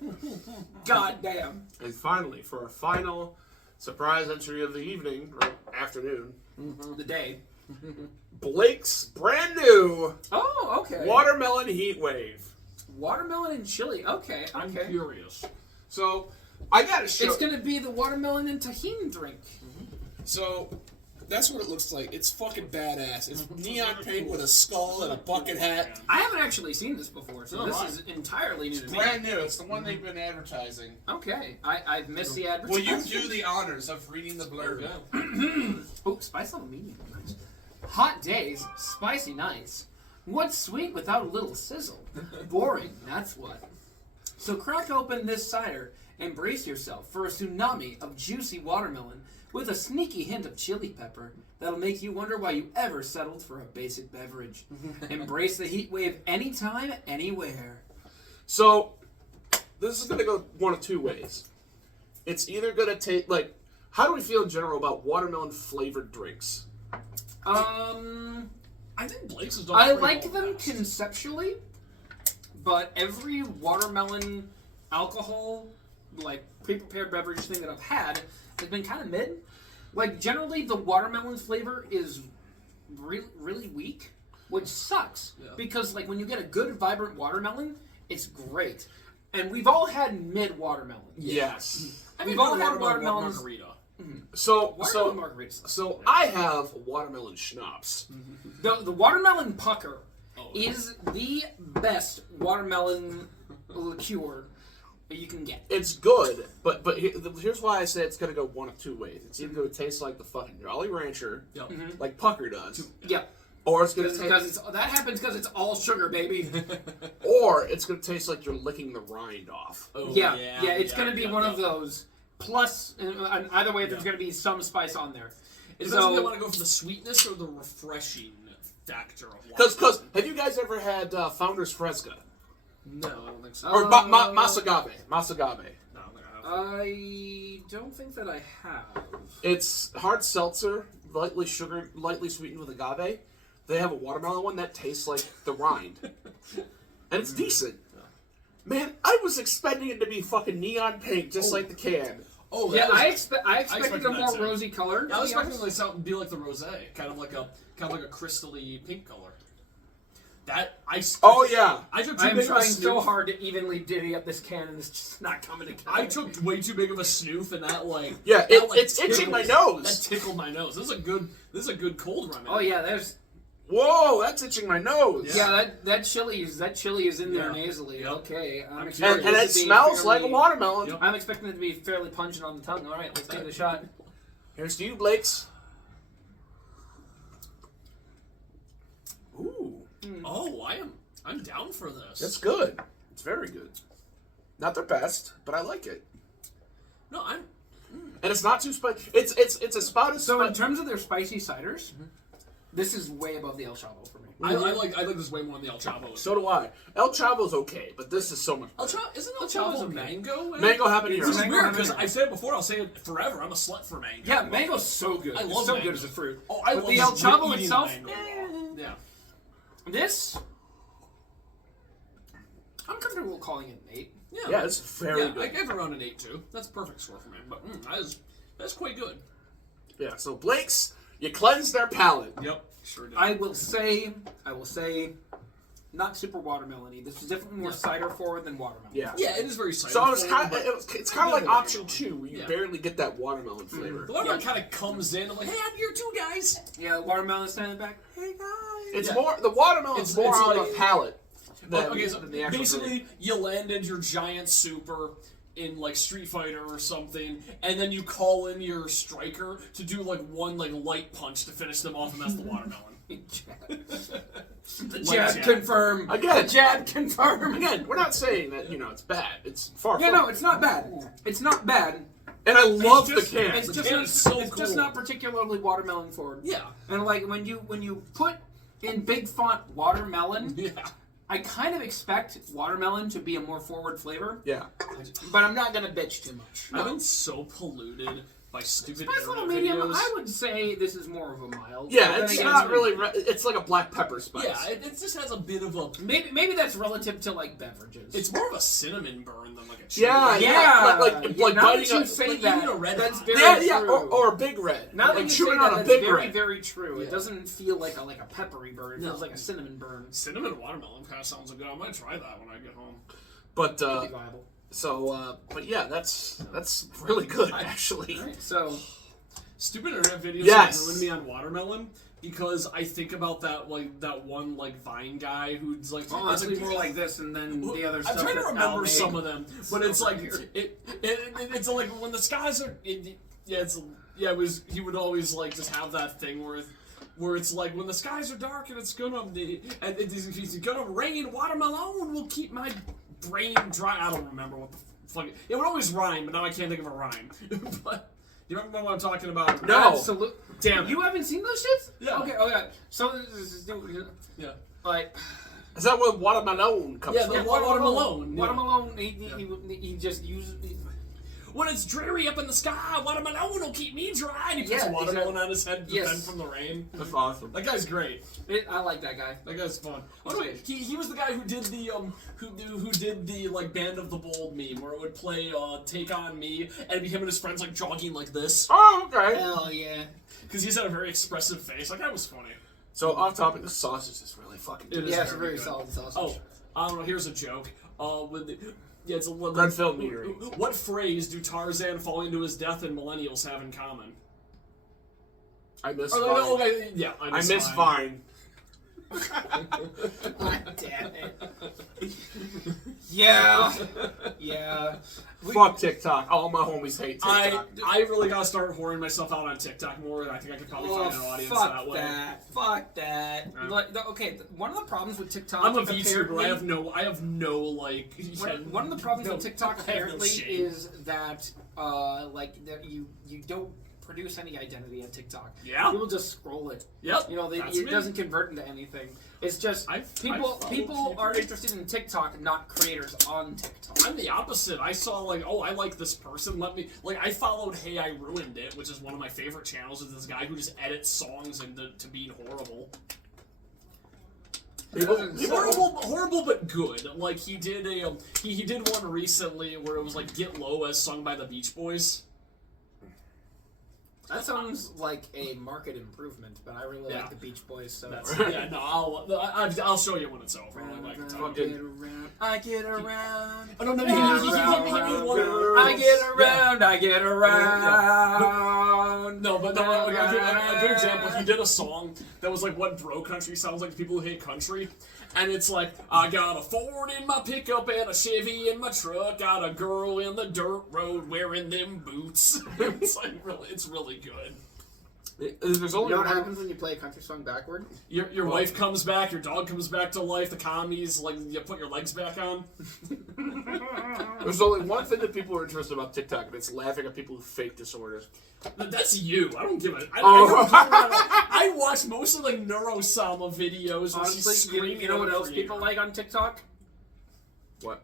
God damn. and finally, for our final surprise entry of the evening, or afternoon, The day. Blake's brand new Oh, okay. Watermelon Heat Wave. Watermelon and chili. Okay, I'm okay. curious. So, I gotta show. It's gonna be the watermelon and tahini drink. So, that's what it looks like. It's fucking badass. It's neon pink with a skull and a bucket hat. I haven't actually seen this before, so No, this right. is entirely new to me. Brand new. It's the one they've been advertising. Okay, I've missed the Will advertisement. you do the honors of reading the blurb? Yeah. Oh, spice on the medium. Nice. Hot days, spicy nights. What's sweet without a little sizzle? Boring, that's what. So crack open this cider and brace yourself for a tsunami of juicy watermelon with a sneaky hint of chili pepper that'll make you wonder why you ever settled for a basic beverage. Embrace the heat wave anytime, anywhere. So, this is gonna go one of two ways. It's either gonna take, like, how do we feel in general about watermelon flavored drinks? I think Blake's has done. I pretty like well them with that. conceptually, but every watermelon alcohol, like pre-prepared beverage thing that I've had has been kind of mid. Like generally, the watermelon flavor is really weak, which sucks Yeah. because like when you get a good vibrant watermelon, it's great. And we've all had mid watermelon. Yes. I We've mean, all good had watermelon watermelons. margarita. Watermelon margaritas. So I have watermelon schnapps. The watermelon pucker Oh. is the best watermelon liqueur that you can get. It's good, but here's why I say it's gonna go one of two ways. It's either gonna taste like the fucking Jolly Rancher, Yep. like Pucker does, Yeah, or it's gonna because taste, that happens because it's all sugar, baby. or it's gonna taste like you're licking the rind off. Oh, yeah, it's gonna be one of yeah. those. Plus, and either way, there's gonna be some spice on there. It depends if they So want to go for the sweetness or the refreshing factor of water. Because have you guys ever had Founder's Fresca No, I don't think so. or Masagave? Masagave. No, I don't think I have. I don't think that I have. It's hard seltzer, lightly sweetened with agave. They have a watermelon one that tastes like the rind, and it's decent. Man, I was expecting it to be fucking neon pink, just like the can. Oh, Yeah, that was- I expected expected a that more too. rosy color. Yeah, I was to be expecting honest. it to be like the rosé, kind of like a crystally pink color. That I. Oh yeah, I took too I'm big of a trying so snoof. hard to evenly divvy up this can, and it's just not coming together. I took way too big of a snoof, and that like yeah. that, like, It's itching my tickled- nose. That tickled my nose. This is a good cold run. Oh yeah, there's Whoa, that's itching my nose. yeah that chili is in there Yeah. nasally. Yep. Okay, I'm And- expecting And it it to be smells like a fairly- watermelon. Yep. I'm expecting it to be fairly pungent on the tongue. All right, let's give it a shot. Here's to you, Blake's. Ooh, Oh, I'm down for this. it's good. It's very good. Not their best, but I like it. No, I'm. And it's not too spicy. It's a spot of So in spice. terms of their spicy ciders, this is way above the El Chavo for me. I like this way more than the El Chavo. So do I. El Chavo's okay, but this is so much El better. Chavo isn't El Chavo's Chavo okay. mango? Mango habanero. Which is Mango weird because habanero. I've said it before. I'll say it forever. I'm a slut for mango. Yeah, mango's so good. I love it's so mango. good as a fruit. Oh, I but love the El just Chavo eating itself, mango. Yeah. this, I'm comfortable calling it an 8. Yeah, it's very Yeah, good. I gave it around an 8 too. That's a perfect score for me. But that's quite good. Yeah, so Blake's, You cleanse their palate. Yep, sure did. I will say, not super watermelony. This is definitely more cider forward than watermelon. Yeah. Yeah, it is very cider. So it's forward, kind but of it's kind of like option 2, where you Yeah. barely get that watermelon flavor. the watermelon kind of comes in. I'm like, hey, I'm here too, guys. Yeah, watermelon standing in the back. Hey guys. It's Yeah. more the watermelon's more it's on like- the palate. Than, Okay, so than the actual basically, drink. you landed your giant super in like Street Fighter or something, and then you call in your striker to do like one like light punch to finish them off, and that's the watermelon. The Like jab jab. confirm. Again. The jab confirm. Again, we're not saying that it's bad. It's far Yeah, from. no, it's not bad. It's not bad. And I love just- the can. It's The just can not, is so it's just cool. not particularly watermelon forward. Yeah, And like when you put in big font watermelon, yeah. I kind of expect watermelon to be a more forward flavor, Yeah. but I'm not gonna bitch too much. I've been so polluted by stupid Spice level internet medium, videos. I would say this is more of a mild. Yeah, but then it's again, not really. It's like a black pepper spice. Yeah, it just has a bit of a. Maybe that's relative to like beverages. It's more of a cinnamon burn than like a chili. Yeah, yeah, like now biting that you a- say like that, eating a Red that's Hot. very yeah, true. or a big red. Now that like you say chewing that, on a that's big very, red. very true. Yeah. It doesn't feel like a peppery burn. It No. feels like a cinnamon burn. Cinnamon watermelon kind of sounds good. I might try that when I get home. But Could be viable. but yeah, that's really good actually. Alright, so Stupid internet videos Yes. have ruined me on watermelon because I think about that one Vine guy who's like honestly, it's more like this, and then the other I'm stuff. trying to that Al remember made. some of them, but it's over like here. it's like when the skies are it was he would always like just have that thing where it's like when the skies are dark and it's gonna rain, watermelon will keep my brain dry. I don't remember what the fuck it would always rhyme, but now I can't think of a rhyme. But you remember what I'm talking about? No. Absolutely. Damn it. You haven't seen those shits? Yeah. Okay. So this is Yeah. like Is that where watermelon comes Yeah, from? the watermelon. Yeah. Watermelon. He just used. When it's dreary up in the sky, watermelon will keep me dry. And he puts Yeah, a watermelon exactly. on his head to Yes. defend from the rain. That's awesome. That guy's great. I like that guy. That guy's fun. Oh wait, he was the guy who did the who did the like Band of the Bold meme where it would play Take On Me and it'd be him and his friends like jogging like this Oh, okay. Hell yeah. because he's had a very expressive face. Like that was funny. So off topic, the sausage is really fucking It good. is Yeah, it's a very very good. solid sausage. Oh, I don't know. Here's a joke. It's a Groennfell Meadery. What phrase do Tarzan falling to his death and millennials have in common? I miss Oh, Vine. no, okay, yeah, I miss Vine. God damn it. Yeah. Yeah. Fuck TikTok. All my homies hate TikTok. I really gotta start whoring myself out on TikTok more, and I think I could probably find an audience fuck that way. Fuck that. Yeah. Like, okay, one of the problems with TikTok. I'm a VTuber. apparently- I have no like. One of the problems with TikTok I have no apparently shame. is that that you don't produce any identity on TikTok. Yeah. People just scroll it. Yep. You know, that's it me. doesn't convert into anything. It's just I people follow are people. interested in TikTok, not creators on TikTok. I'm the opposite. I saw like, oh, I like this person. Let me like. I followed Hey, I Ruined It, which is one of my favorite channels. Is this guy who just edits songs into to being horrible. Horrible but good. Like he did he did one recently where it was like Get Low as sung by the Beach Boys. That sounds like a market improvement, but I really Yeah. like the Beach Boys, so That's yeah. No, I'll show you when it's over. Like, I get around, I get around. oh no, he made one. I get around. No, but no, okay, a good example. He did a song that was like what bro country sounds like to people who hate country. And it's like, I got a Ford in my pickup and a Chevy in my truck. Got a girl in the dirt road wearing them boots. It's like it's really good. There's You only know what one. happens when you play a country song backward? Your wife comes back, your dog comes back to life, the commies, like, you put your legs back on. There's only one thing that people are interested about TikTok, and it's laughing at people with fake disorders. That's you. I don't give a... Oh. I watch mostly, like, Neurosama videos where she's Honestly, screaming you know what at a else creator. people like on TikTok? What?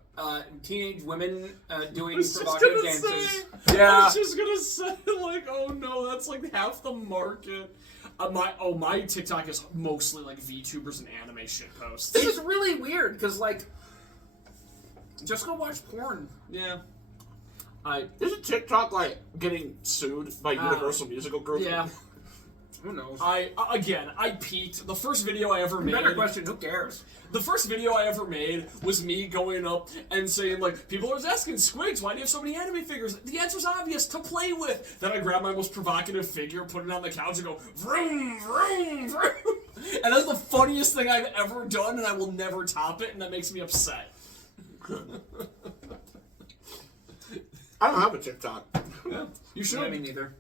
Teenage women doing I was just provocative gonna dances. say, Yeah. I was just gonna say, like, oh no, that's like half the market. My TikTok is mostly like VTubers and anime shit posts. It's really weird because like, just go watch porn. Yeah. Isn't TikTok like getting sued by Universal Musical Group? Yeah. Who knows? I peaked. The first video I ever made. Better question. Who cares? The first video I ever made was me going up and saying, like, people are asking, Squigs, why do you have so many anime figures? The answer's obvious, to play with. Then I grab my most provocative figure, put it on the couch, and go, vroom, vroom, vroom. And that's the funniest thing I've ever done, and I will never top it, and that makes me upset. I don't have a TikTok. Yeah. You should. Yeah, me neither.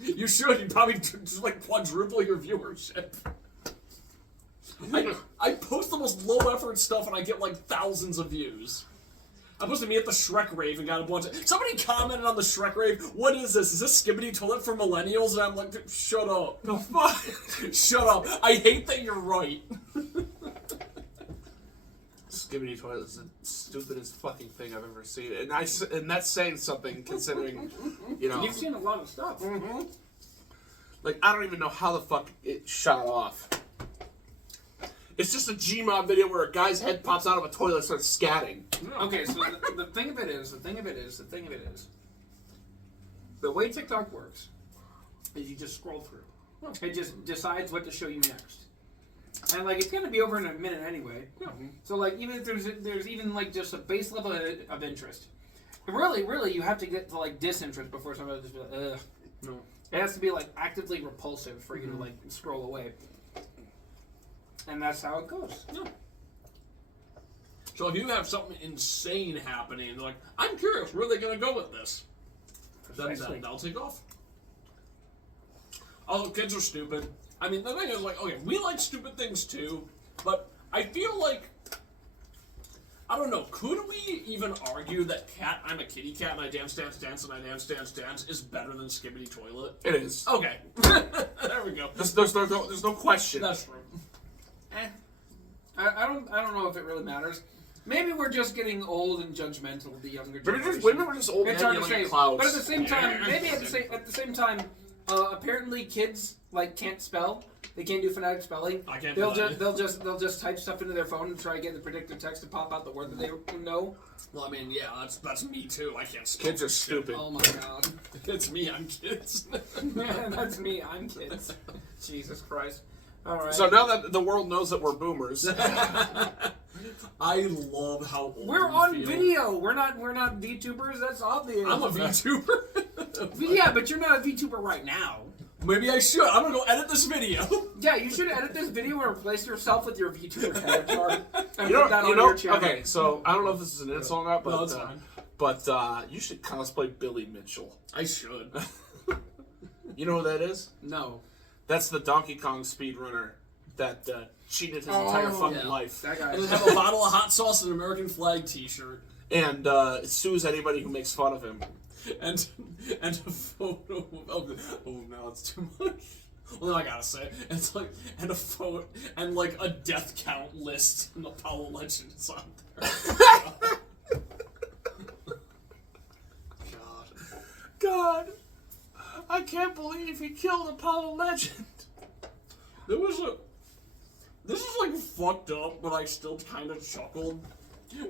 You should. You'd probably just, like, quadruple your viewership. I post the most low-effort stuff, and I get, like, thousands of views. I posted me at the Shrek rave and got a bunch of... Somebody commented on the Shrek rave, what is this? Is this Skibbity Toilet for millennials? And I'm like, shut up. The fuck? Shut up. I hate that you're right. Skibbity Toilet is the stupidest fucking thing I've ever seen. And that's saying something, considering, you know... You've seen a lot of stuff. Mm-hmm. Like, I don't even know how the fuck it shot off. It's just a Gmod video where a guy's head pops out of a toilet and starts scatting. Okay, so the thing of it is, the way TikTok works is you just scroll through. It just decides what to show you next. And, like, it's going to be over in a minute anyway. So, like, even if there's even, like, just a base level of interest. Really, you have to get to, like, disinterest before somebody just be like, ugh. No. It has to be, like, actively repulsive for you to, like, scroll away. And that's how it goes. Yeah. So if you have something insane happening, like, I'm curious, where are they going to go with this? Then that'll take off. Also, kids are stupid. I mean, the thing is, like, okay, we like stupid things too, but I feel like, I don't know, could we even argue that I'm a kitty cat and I dance, and I dance, is better than Skibbity Toilet? It is. Okay. There we go. There's no question. That's true. I don't know if it really matters. Maybe we're just getting old and judgmental, the younger generation. Maybe we're just old men It's hard to yelling say, at clouds. but at the same time, apparently kids like can't spell. They can't do phonetic spelling. I can't. They'll just type stuff into their phone and try to get the predictive text to pop out the word that they know. Well, I mean, yeah, that's me too. I can't spell. Kids are stupid. Oh my god. It's me. I'm kids. Man, that's me. I'm kids. Jesus Christ. All right. So now that the world knows that we're boomers, I love how old we're we on feel. video. We're not VTubers. That's obvious. I'm a VTuber. Yeah, but you're not a VTuber right now. Maybe I should. I'm gonna go edit this video. Yeah, you should edit this video and replace yourself with your VTuber avatar and you put that on know. your channel. Okay, so I don't know if this is an insult or not, but No, it's fine. But you should cosplay Billy Mitchell. I should. You know who that is? No. That's the Donkey Kong speedrunner that cheated his entire fucking yeah. life. That guy. And have a bottle of hot sauce and an American flag T-shirt. And sues anybody who makes fun of him. And a photo of oh no, it's too much. Well, then I gotta say it. It's like and a photo and like a death count list and Apollo Legends on there. God, I can't believe he killed Apollo Legend. This is like fucked up, but I still kind of chuckled.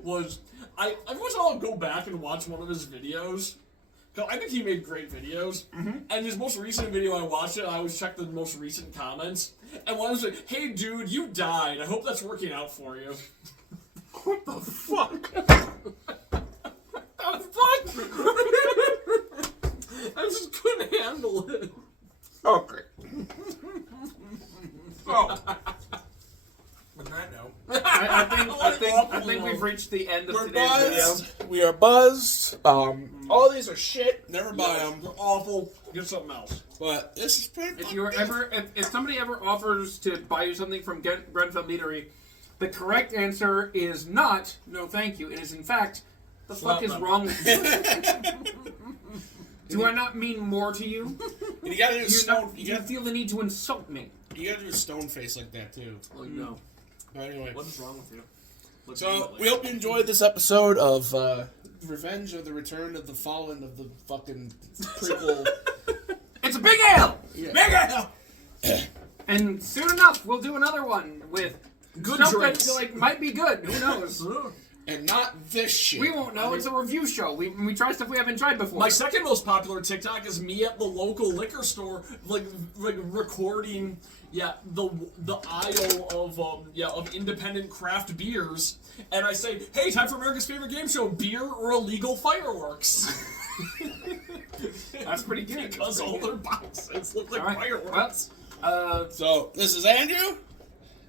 Was I every once in a while I'll go back and watch one of his videos. So I think he made great videos. And his most recent video, I watched it, I always check the most recent comments. And one was like, hey dude, you died. I hope that's working out for you. What the fuck? I just couldn't handle it. Okay. Oh. On that note, I think we've reached the end of we're today's video. buzzed. We are buzzed. All these are shit. Never buy them. They're awful. Get something else. But this is pretty. If you were if somebody ever offers to buy you something from Groennfell Meadery, the correct answer is not no thank you. It is in fact the fuck is wrong with you? Do I not mean more to you? And you gotta do stone. You feel the need to insult me. You gotta do a stone face like that too. Like, no. But anyway, What is wrong with you? so we hope you enjoyed this episode of Revenge of the Return of the Fallen of the fucking prequel. It's a big ale. Yeah. Big ale. And soon enough, we'll do another one with Good stuff drinks. that like might be good. Who knows? and not this shit. We won't know. It's a review show. We try stuff we haven't tried before. My second most popular TikTok is me at the local liquor store, like recording, the aisle of independent craft beers, and I say, "Hey, time for America's favorite game show: beer or illegal fireworks." That's pretty good. Because all their boxes look like All right. fireworks. So this is Andrew.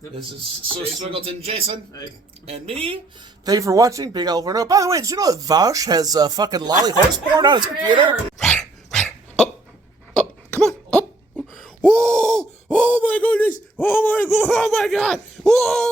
Yep. This is Jason. Swiggleton Jason. Hey. And me. Thank you for watching. Big Al Verno. By the way, did you know that Vosh has fucking lolly horse porn on his computer? Up. Come on. Up. Whoa. Oh my goodness. Oh my god. Whoa.